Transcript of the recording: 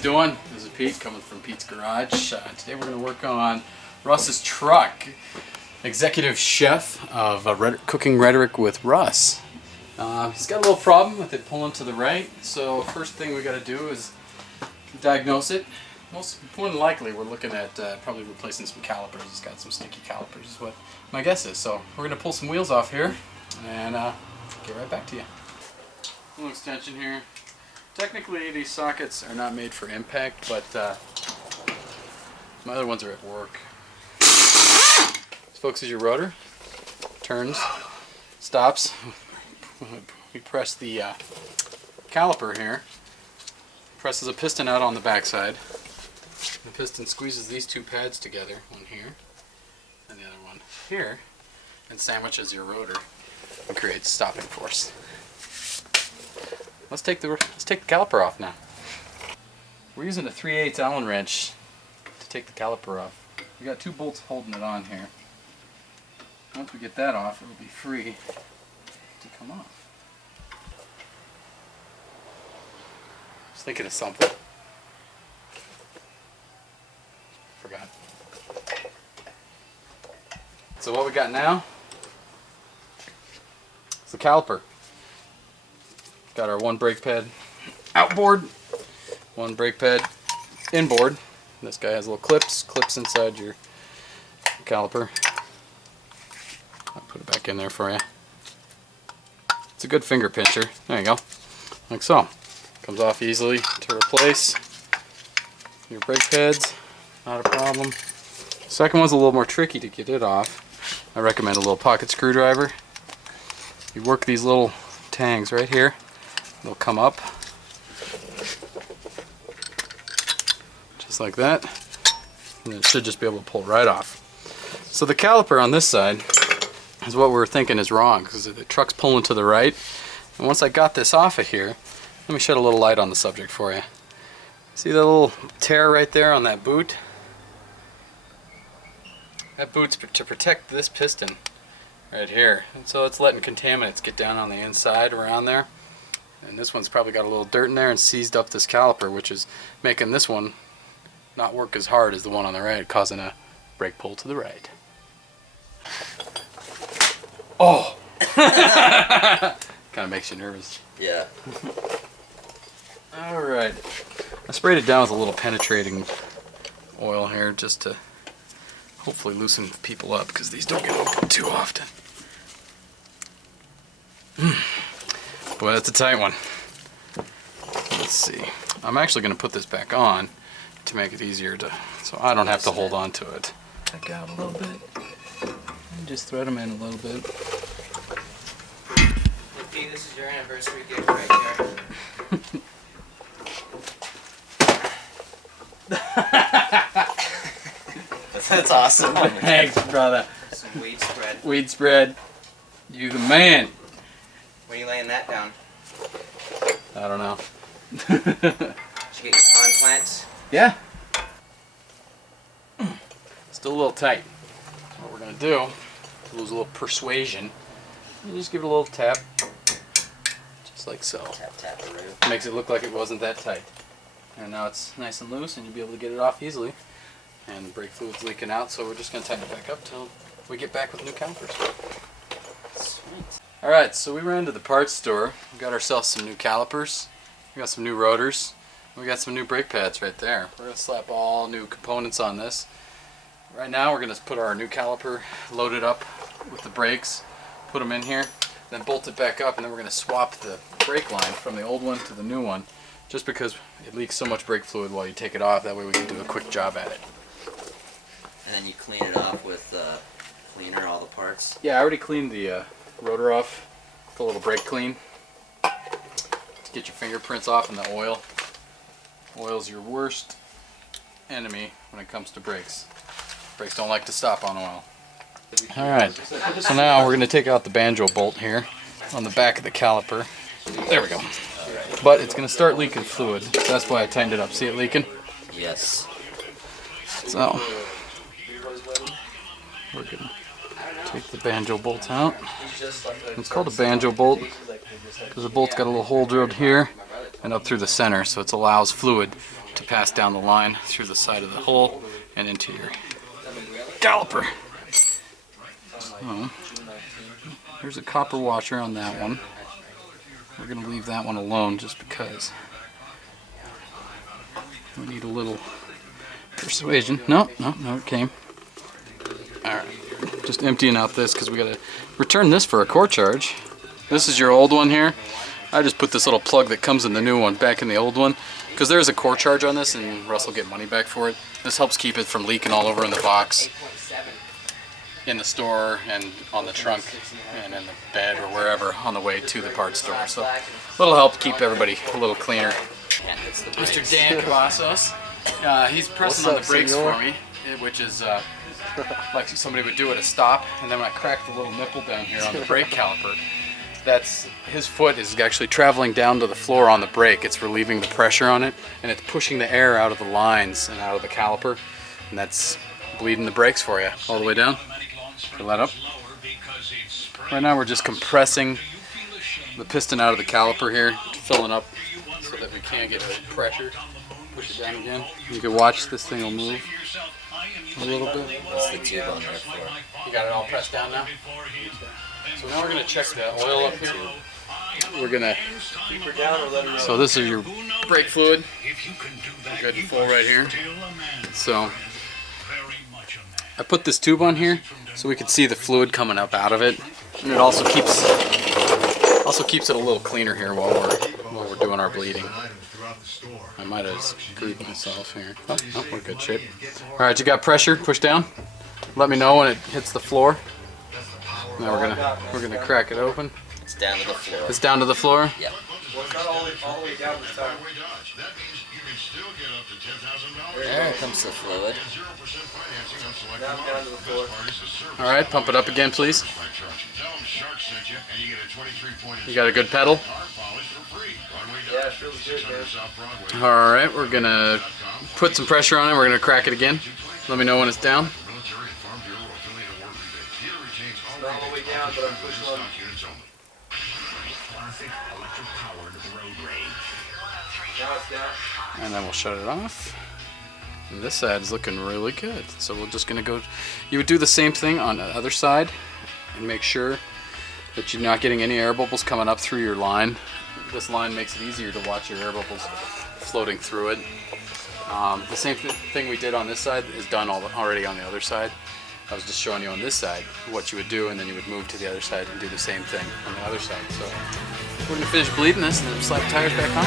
guys doing? This is Pete coming from Pete's Garage. Today we're going to work on Russ's truck. Executive chef of Cooking Rhetoric with Russ. He's got a little problem with it pulling to the right, so first thing we got to do is diagnose it. More than likely we're looking at probably replacing some calipers. It's got some sticky calipers is what my guess is. So we're going to pull some wheels off here and get right back to you. A little extension here. Technically these sockets are not made for impact, but my other ones are at work. This focuses your rotor, turns, stops. We press the caliper here, presses a piston out on the backside. The piston squeezes these two pads together, one here and the other one here, and sandwiches your rotor and creates stopping force. Let's take the caliper off now. We're using a 3/8 Allen wrench to take the caliper off. We got two bolts holding it on here. Once we get that off, it'll be free to come off. Just thinking of something. Forgot. So what we got now is the caliper. Got our one brake pad outboard, one brake pad inboard. This guy has little clips inside your caliper. I'll put it back in there for you. It's a good finger pincher. There you go. Like so. Comes off easily to replace your brake pads. Not a problem. Second one's a little more tricky to get it off. I recommend a little pocket screwdriver. You work these little tangs right here. They'll come up just like that, and it should just be able to pull right off. So the caliper on this side is what we're thinking is wrong, because the truck's pulling to the right. And once I got this off of here, let me shed a little light on the subject for you. See that little tear right there on that boot? That boot's to protect this piston right here, and so it's letting contaminants get down on the inside around there. And this one's probably got a little dirt in there and seized up this caliper, which is making this one not work as hard as the one on the right, causing a brake pull to the right. Oh! Kind of makes you nervous. Yeah. Alright. I sprayed it down with a little penetrating oil here just to hopefully loosen people up, because these don't get open too often. Boy, that's a tight one. Let's see. I'm actually going to put this back on to make it easier to, so I don't have to hold on to it. Back out a little bit. And just thread them in a little bit. Hey, this is your anniversary gift right here. That's awesome. Thanks, brother. Some weed spread. Weed spread. You the man. When are you laying that down? I don't know. Did you get your pond plants? Yeah. Still a little tight. So what we're going to do, to lose a little persuasion, you just give it a little tap. Just like so. Tap, tap the roof. Makes it look like it wasn't that tight. And now it's nice and loose and you'll be able to get it off easily. And the brake fluid's leaking out, so we're just going to tighten it back up till we get back with new calipers. Sweet. Alright, so we ran to the parts store. We got ourselves some new calipers. We got some new rotors. We got some new brake pads right there. We're going to slap all new components on this. Right now we're going to put our new caliper loaded up with the brakes, put them in here, then bolt it back up, and then we're going to swap the brake line from the old one to the new one, just because it leaks so much brake fluid while you take it off. That way we can do a quick job at it. And then you clean it off with cleaner, all the parts? Yeah, I already cleaned the rotor off with a little brake clean to get your fingerprints off in the oil. Oil's your worst enemy when it comes to brakes. Brakes don't like to stop on oil. Alright, so now we're going to take out the banjo bolt here on the back of the caliper. There we go. But it's going to start leaking fluid, so that's why I tightened it up. See it leaking? Yes. So, we're going to take the banjo bolt out. It's called a banjo bolt because the bolt's got a little hole drilled here and up through the center, so it allows fluid to pass down the line through the side of the hole and into your caliper. So, there's a copper washer on that one. We're going to leave that one alone just because we need a little persuasion. No, it came. Alright, just emptying out this because we got to return this for a core charge. This is your old one here. I just put this little plug that comes in the new one back in the old one because there's a core charge on this and Russ will get money back for it. This helps keep it from leaking all over in the box, in the store, and on the trunk, and in the bed or wherever on the way to the parts store. So a little help keep everybody a little cleaner. Mr. Dan Cavazos, he's pressing on the brakes for me, which is like somebody would do at a stop, and then when I crack the little nipple down here on the brake caliper, that's his foot is actually traveling down to the floor on the brake. It's relieving the pressure on it, and it's pushing the air out of the lines and out of the caliper, and that's bleeding the brakes for you all the way down. Fill that up. Right now we're just compressing the piston out of the caliper here, filling up so that we can get the pressure. Push it down again. You can watch this thing will move a little bit. What's the tube on there for? You got it all pressed down now? So now we're going to check the oil up here. We're going to... So this is your brake fluid. Good and full right here. So I put this tube on here so we can see the fluid coming up out of it. And it also keeps it a little cleaner here while we're doing our bleeding. I might have screwed myself here. Oh, we're in good shape. Alright, you got pressure? Push down. Let me know when it hits the floor. Now we're gonna crack it open. It's down to the floor. It's down to the floor? Yep. There comes the fluid. Alright, pump it up again, please. You got a good pedal? Alright, we're gonna put some pressure on it. We're gonna crack it again. Let me know when it's down. And then we'll shut it off. And this side's looking really good. So we're just gonna go, you would do the same thing on the other side and make sure that you're not getting any air bubbles coming up through your line. This line makes it easier to watch your air bubbles floating through it. The same thing we did on this side is done already on the other side. I was just showing you on this side what you would do, and then you would move to the other side and do the same thing on the other side. So we're going to finish bleeding this and then slap the tires back on.